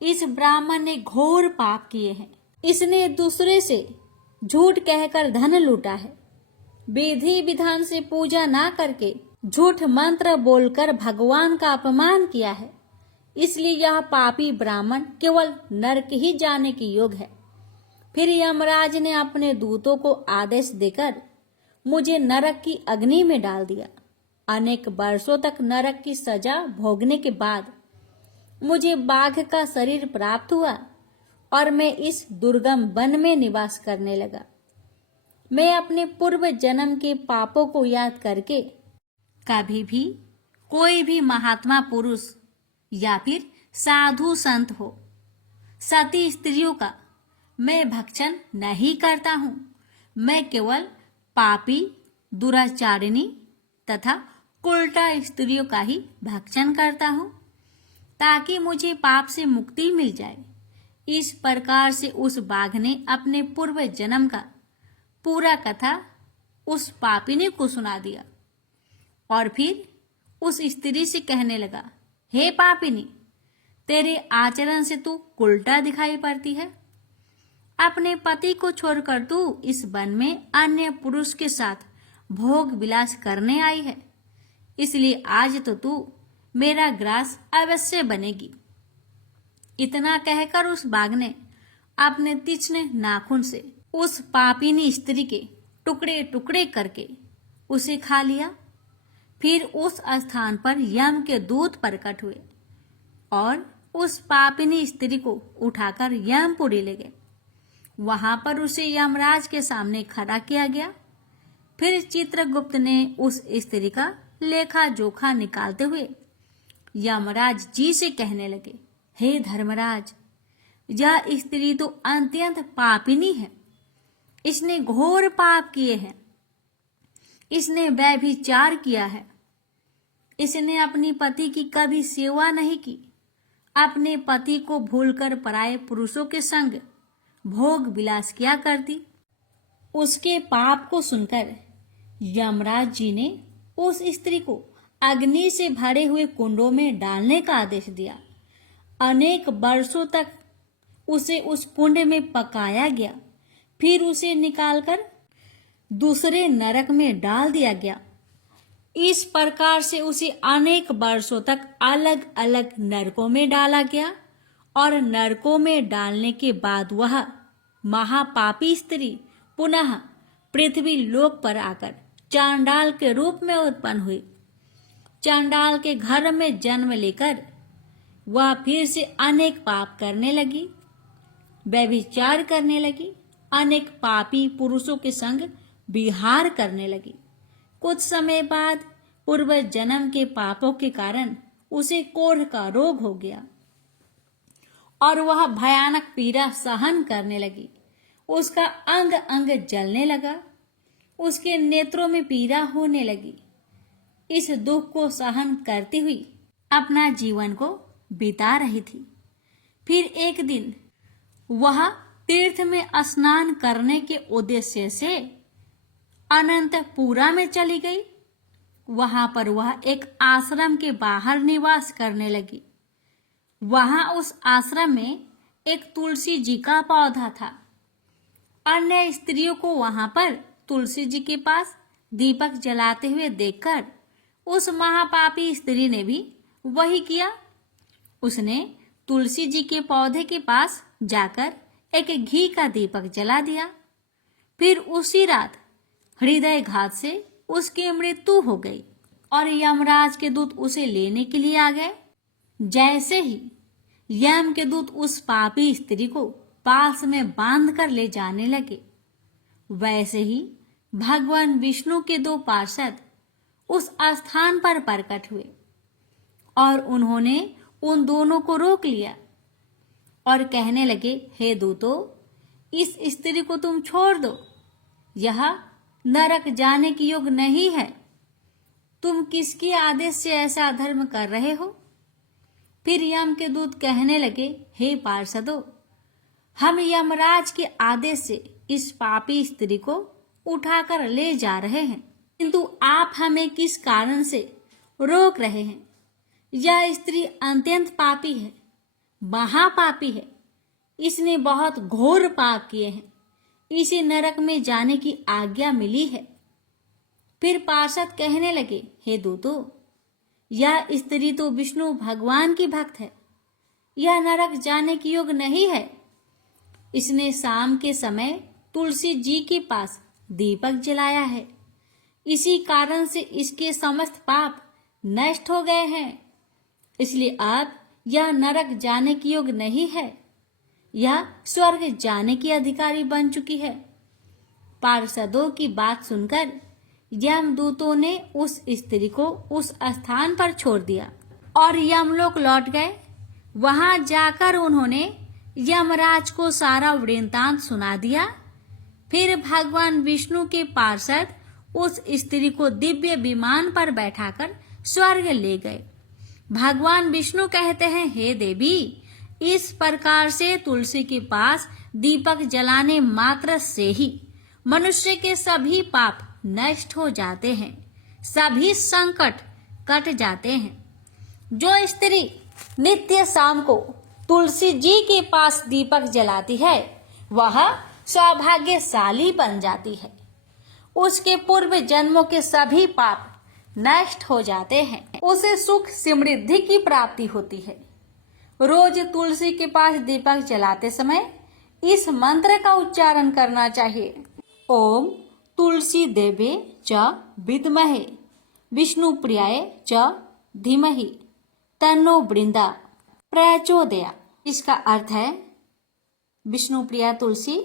इस ब्राह्मण ने घोर पाप किए हैं। इसने दूसरे से झूठ कहकर धन लूटा है। विधि विधान से पूजा ना करके झूठ मंत्र बोलकर भगवान का अपमान किया है। इसलिए यह पापी ब्राह्मण केवल नरक ही जाने के योग्य है। फिर यमराज ने अपने दूतों को आदेश देकर मुझे नरक की अग्नि में डाल दिया। अनेक वर्षों तक नरक की सजा भोगने के बाद मुझे बाघ का शरीर प्राप्त हुआ और मैं इस दुर्गम वन में निवास करने लगा। मैं अपने पूर्व जन्म के पापों को याद करके कभी भी कोई भी महात्मा पुरुष या फिर साधु संत हो, सती स्त्रियों का मैं भक्षण नहीं करता हूँ। मैं केवल पापी, दुराचारिणी तथा उल्टा स्त्रियों का ही भक्षण करता हूँ। ताकि मुझे पाप से मुक्ति मिल जाए। इस प्रकार से उस बाघ ने अपने पूर्व जन्म का पूरा कथा उस पापिनी को सुना दिया और फिर उस स्त्री से कहने लगा, हे पापिनी, तेरे आचरण से तू उल्टा दिखाई पड़ती है। अपने पति को छोड़कर तू इस वन में अन्य पुरुष के साथ भोग विलास करने आई है, इसलिए आज तो तू मेरा ग्रास अवश्य बनेगी। इतना कहकर उस बाघ ने अपने तीक्ष्ण नाखून से उस पापिनी स्त्री के टुकड़े टुकड़े करके उसे खा लिया। फिर उस स्थान पर यम के दूत प्रकट हुए और उस पापिनी स्त्री को उठाकर यमपुरी ले गए। वहां पर उसे यमराज के सामने खड़ा किया गया। फिर चित्रगुप्त ने उस स्त्री का लेखा जोखा निकालते हुए यमराज जी से कहने लगे, हे धर्मराज, यह स्त्री तो अत्यंत पापिनी है। इसने घोर पाप किए हैं। इसने व्यभिचार किया है। इसने अपनी पति की कभी सेवा नहीं की। अपने पति को भूलकर पराये पुरुषों के संग भोग विलास किया करती। उसके पाप को सुनकर यमराज जी ने उस स्त्री को अग्नि से भरे हुए कुंडों में डालने का आदेश दिया। अनेक वर्षों तक उसे उस कुंड में पकाया गया। फिर उसे निकालकर दूसरे नरक में डाल दिया गया। इस प्रकार से उसे अनेक वर्षों तक अलग अलग नरकों में डाला गया और नरकों में डालने के बाद वह महापापी स्त्री पुनः पृथ्वी लोक पर आकर चांडाल के रूप में उत्पन्न हुई। चांडाल के घर में जन्म लेकर वह फिर से अनेक पाप करने लगी, व्यभिचार करने लगी, अनेक पापी पुरुषों के संग विहार करने लगी। कुछ समय बाद पूर्व जन्म के पापों के कारण उसे कोढ़ का रोग हो गया और वह भयानक पीड़ा सहन करने लगी। उसका अंग अंग जलने लगा। उसके नेत्रों में पीड़ा होने लगी। इस दुख को सहन करती हुई अपना जीवन को बिता रही थी। फिर एक दिन वह तीर्थ में स्नान करने के उद्देश्य से अनंतपुरा में चली गई। वहां पर वह एक आश्रम के बाहर निवास करने लगी। वहां उस आश्रम में एक तुलसी जी का पौधा था। अन्य स्त्रियों को वहां पर तुलसी जी के पास दीपक जलाते हुए देखकर उस महापापी स्त्री ने भी वही किया। उसने तुलसी जी के पौधे के पास जाकर एक घी का दीपक जला दिया। फिर उसी रात हृदय घात से उसकी मृत्यु हो गई और यमराज के दूत उसे लेने के लिए आ गए। जैसे ही यम के दूत उस पापी स्त्री को पास में बांध कर ले जाने लगे, वैसे ही भगवान विष्णु के दो पार्षद उस स्थान पर प्रकट हुए और उन्होंने उन दोनों को रोक लिया और कहने लगे, हे दूतों, इस स्त्री को तुम छोड़ दो। यह नरक जाने की योग्य नहीं है। तुम किसके आदेश से ऐसा धर्म कर रहे हो? फिर यम के दूत कहने लगे, हे पार्षदों, हम यमराज के आदेश से इस पापी स्त्री को उठाकर ले जा रहे हैं, किंतु आप हमें किस कारण से रोक रहे हैं? यह स्त्री अत्यंत पापी है, महापापी है। इसने बहुत घोर पाप किए हैं। इसे नरक में जाने की आज्ञा मिली है। फिर पार्षद कहने लगे, हे दूतों, यह स्त्री तो विष्णु भगवान की भक्त है। यह नरक जाने की योग्य नहीं है। इसने शाम के समय तुलसी जी के पास दीपक जलाया है। इसी कारण से इसके समस्त पाप नष्ट हो गए हैं। इसलिए अब यह नरक जाने की योग्य नहीं है। यह स्वर्ग जाने की अधिकारी बन चुकी है। पार्षदों की बात सुनकर यमदूतों ने उस स्त्री को उस स्थान पर छोड़ दिया और यमलोक लौट गए। वहां जाकर उन्होंने यमराज को सारा वृत्तांत सुना दिया। फिर भगवान विष्णु के पार्षद उस स्त्री को दिव्य विमान पर बैठाकर स्वर्ग ले गए। भगवान विष्णु कहते हैं, हे देवी, इस प्रकार से तुलसी के पास दीपक जलाने मात्र से ही मनुष्य के सभी पाप नष्ट हो जाते हैं, सभी संकट कट जाते हैं। जो स्त्री नित्य शाम को तुलसी जी के पास दीपक जलाती है वह सौभाग्यशाली बन जाती है। उसके पूर्व जन्मों के सभी पाप नष्ट हो जाते हैं, उसे सुख समृद्धि की प्राप्ति होती है। रोज तुलसी के पास दीपक जलाते समय इस मंत्र का उच्चारण करना चाहिए। ओम तुलसी देवे च विद्महे विष्णुप्रियाय च धीमहि तन्नो बृंदा प्रचोदया। इसका अर्थ है, विष्णुप्रिया तुलसी,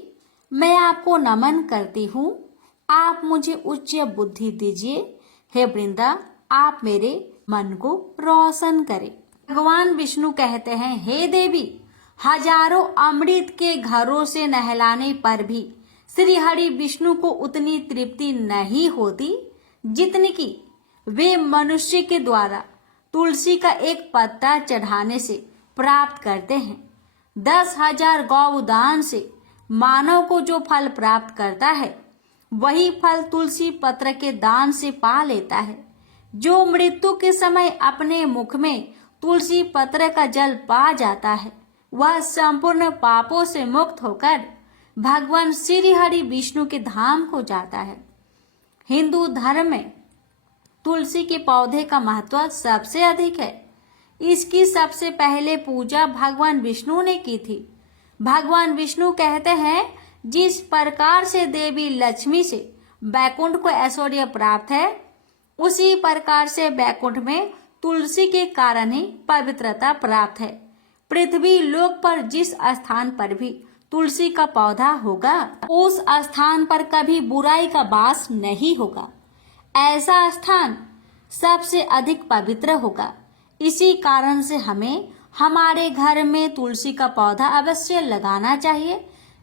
मैं आपको नमन करती हूँ, आप मुझे उच्च बुद्धि दीजिए। हे वृंदा, आप मेरे मन को रोशन करें। भगवान विष्णु कहते हैं, हे देवी, हजारों अमृत के घरों से नहलाने पर भी श्री हरि विष्णु को उतनी तृप्ति नहीं होती जितनी कि वे मनुष्य के द्वारा तुलसी का एक पत्ता चढ़ाने से प्राप्त करते हैं। 10,000 गौदान से मानव को जो फल प्राप्त करता है वही फल तुलसी पत्र के दान से पा लेता है। जो मृत्यु के समय अपने मुख में तुलसी पत्र का जल पा जाता है वह संपूर्ण पापों से मुक्त होकर भगवान श्री हरि विष्णु के धाम को जाता है। हिंदू धर्म में तुलसी के पौधे का महत्व सबसे अधिक है। इसकी सबसे पहले पूजा भगवान विष्णु ने की थी। भगवान विष्णु कहते हैं, जिस प्रकार से देवी लक्ष्मी से बैकुंठ को ऐश्वर्य प्राप्त है उसी प्रकार से बैकुंठ में तुलसी के कारण ही पवित्रता प्राप्त है। पृथ्वी लोक पर जिस स्थान पर भी तुलसी का पौधा होगा उस स्थान पर कभी बुराई का वास नहीं होगा। ऐसा स्थान सबसे अधिक पवित्र होगा। इसी कारण से हमें हमारे घर में तुलसी का पौधा अवश्य लगाना चाहिए।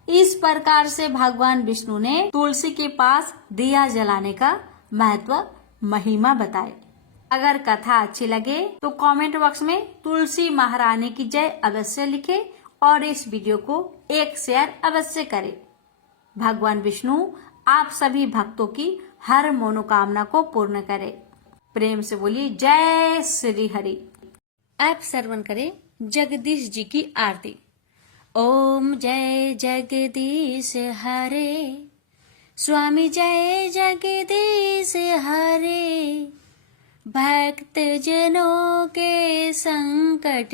इस प्रकार से भगवान विष्णु ने तुलसी के पास दिया जलाने का महत्व महिमा बताए। अगर कथा अच्छी लगे तो कमेंट बॉक्स में तुलसी महारानी की जय अवश्य लिखें और इस वीडियो को एक शेयर अवश्य करें। भगवान विष्णु आप सभी भक्तों की हर मनोकामना को पूर्ण करें। प्रेम से बोलिए जय श्री हरि। आप श्रवण करें जगदीश जी की आरती। ओम जय जगदीश हरे, स्वामी जय जगदीश हरे, भक्त जनों के संकट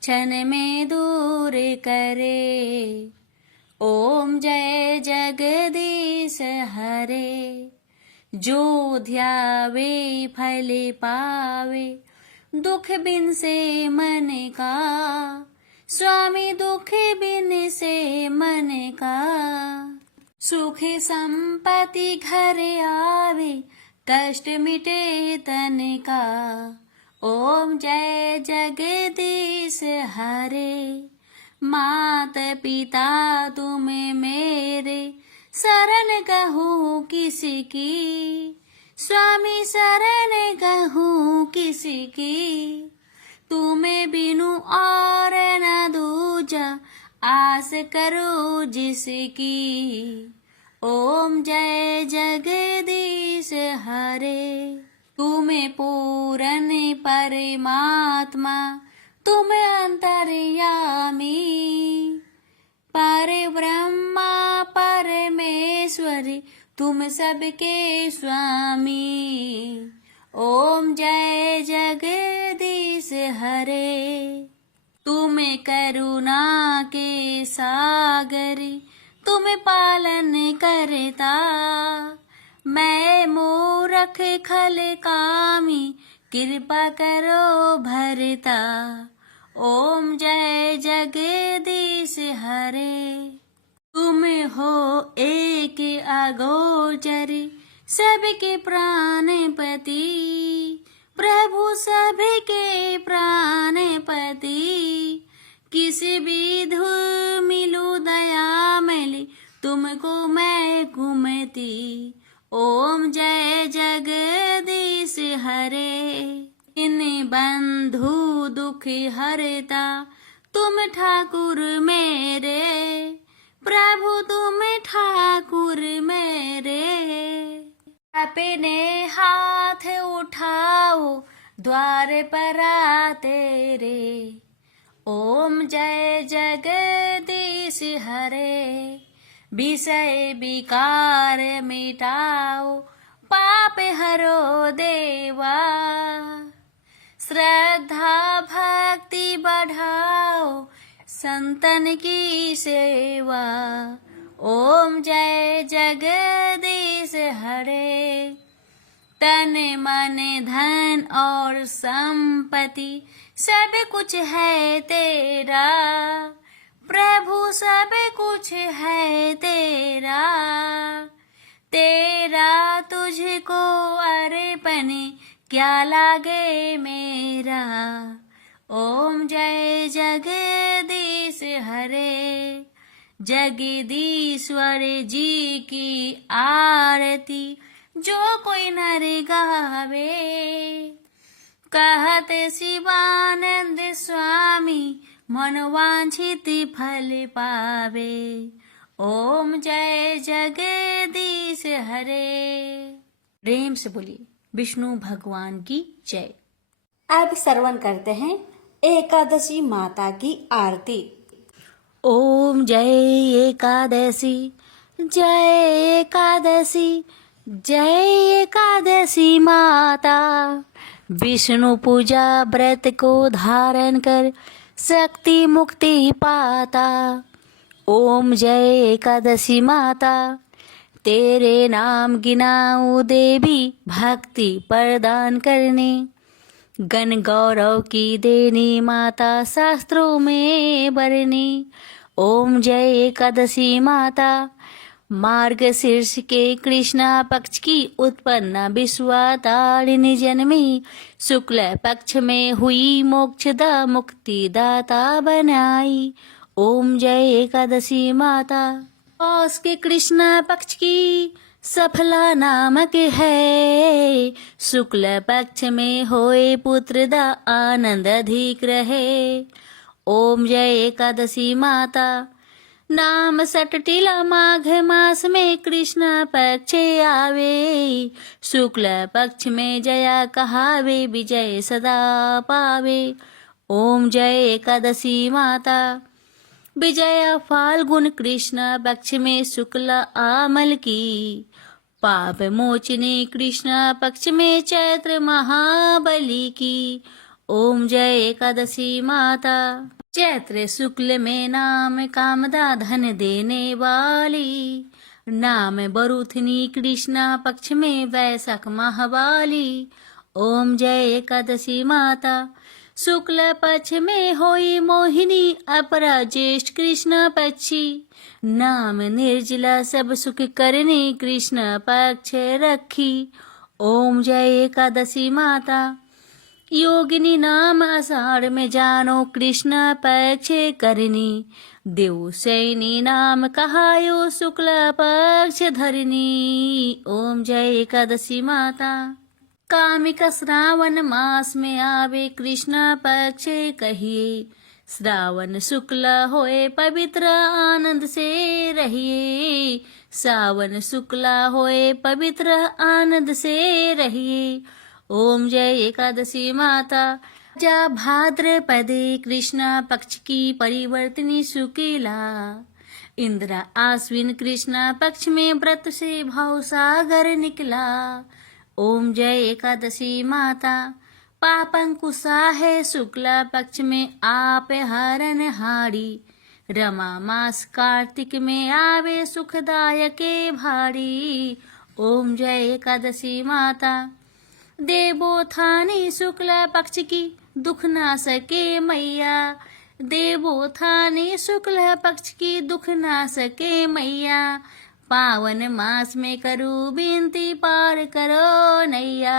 क्षण में दूर करे। ओम जय जगदीश हरे, जो ध्यावे फल पावे, दुख बिन से मन का, स्वामी दुख बिन से मन का, सुख संपत्ति घर आवे, कष्ट मिटे तन का। ओम जय जगदीश हरे, मात पिता तुम मेरे, शरण कहूँ किसी की, स्वामी शरण कहूँ किसी की, तुम्हें बिनु और न दूजा, आस करो जिसकी। ओम जय जगदीश हरे, तुम्हें पूरन परमात्मा, तुम अंतर्यामी, पर ब्रह्मा परमेश्वरी, तुम सबके स्वामी। ओम जय जगदीश हरे, तुम करुणा के सागरी, तुम पालन करता, मैं मूरख खल कामी, कृपा करो भरता। ओम जय जगदीश हरे, तुम हो एक अगोचरी, सबके प्राणपति, प्रभु सबके प्राणपति, किस विधु मिलू दया मिली, तुमको मैं घूमती। ओम जय जगदीश हरे, इन बंधु दुख हरता तुम ठाकुर मेरे, प्रभु तुम ठाकुर मेरे। अपने हाथ उठाओ द्वार पर तेरे, ओम जय जगदीश हरे। विषय विकार मिटाओ पाप हरो देवा, श्रद्धा भक्ति बढ़ाओ संतन की सेवा। ओम जय जगदीश हरे। तन मन धन और संपत्ति सब कुछ है तेरा, प्रभु सब कुछ है तेरा। तेरा तुझको अर्पण क्या लागे मेरा। ओम जय जगदीश हरे। जगदीश्वर जी की आरती जो कोई नर गावे, कहते शिवानंद स्वामी मनवांछित फल पावे। ओम जय जगदीश हरे। प्रेम से बोलिए विष्णु भगवान की जय। अब श्रवण करते हैं एकादशी माता की आरती। ओम जय एकादशी, जय एकादशी, जय एकादशी माता। विष्णु पूजा व्रत को धारण कर शक्ति मुक्ति पाता। ओम जय एकादशी माता, तेरे नाम गिनाऊं देवी भक्ति प्रदान करने। गण गौरव की देनी माता शास्त्रों में वर्णी। ओम जय एकादशी माता, मार्गशीर्ष के कृष्णा पक्ष की उत्पन्न विश्वातारिणी जन्मी, शुक्ल पक्ष में हुई मोक्षदा मुक्ति दाता बनाई। ओम जय एकादशी माता, पौष के कृष्णा पक्ष की सफला नामक है, शुक्ल पक्ष में होए पुत्र दा आनंद अधिक रहे। ओम जय एकादशी माता, नाम सटटिला माघ मास में कृष्ण पक्ष आवे, शुक्ल पक्ष में जया कहावे विजय सदा पावे। ओम जय एकादशी माता, विजया फाल्गुन कृष्ण पक्ष में शुक्ल आमल की, पाप मोचनी कृष्ण पक्ष में चैत्र महाबली की। ओम जय एकादशी माता, चैत्र शुक्ल में नाम कामदा धन देने वाली, नाम बरुथनी कृष्ण पक्ष में वैशाख महावाली। ओम जय एकादशी माता, शुक्ल पक्ष में होई मोहिनी अपरा ज्येष्ठ कृष्ण पक्षी, नाम निर्जला सब सुख करने कृष्ण पक्ष रखी। ओम जय एकादशी माता, योगिनी नाम आषाढ़ में जानो कृष्ण पक्ष करनी, देव सैनी नाम कहायो शुक्ल पक्ष धरनी। ओम जय एकादशी माता, कामिका श्रावण मास में आवे कृष्ण पक्ष कहिए, श्रावण शुक्ल होए पवित्र आनंद से रहिए, सावन शुक्ल होए पवित्र आनंद से रहिए। ओम जय एकादशी माता, जा भाद्रपदे कृष्ण पक्ष की परिवर्तनी शुक्ला, इंद्र आश्विन कृष्ण पक्ष में व्रत से भाव सागर निकला। ओम जय एकादशी माता, पापंकुशा है शुक्ला पक्ष में आप हरण हारी, रमा मास कार्तिक में आवे सुखदायक भारी। ओम जय एकादशी माता, देवोत्थानी शुक्ला पक्ष की दुख ना सके मैया, देवोत्थानी शुक्ल पक्ष की दुख ना सके मैया, पावन मास में करूँ विनती पार करो नैया,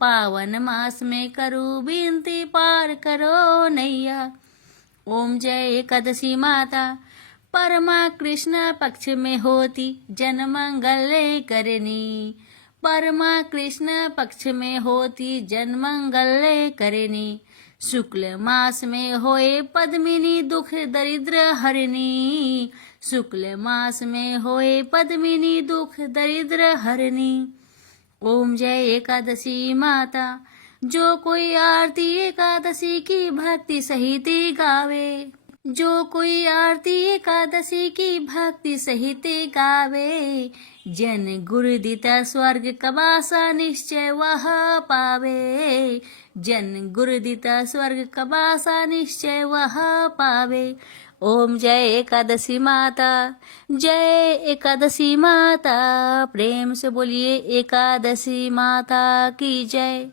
पावन मास में करूँ विनती पार करो नैया। ओम जय एकादशी माता, परमा कृष्ण पक्ष में होती जन मंगल करनी, परमा कृष्ण पक्ष में होती जन मंगल करनी, शुक्ल मास में होए पद्मिनी दुख दरिद्र हरिणी। शुक्ल मास में होए पद्मिनी दुख दरिद्र हरिणी। ओम जय एकादशी माता। जो कोई आरती एकादशी की भक्ति सहित गावे। जो कोई आरती एकादशी की भक्ति सहित गावे। जन गुरु दिता स्वर्ग कबासा निश्चय वह पावे। जन गुरु दिता स्वर्ग कबासा निश्चय वह पावे। ओम जय एकादशी माता। जय एकादशी माता। प्रेम से बोलिए एकादशी माता की जय।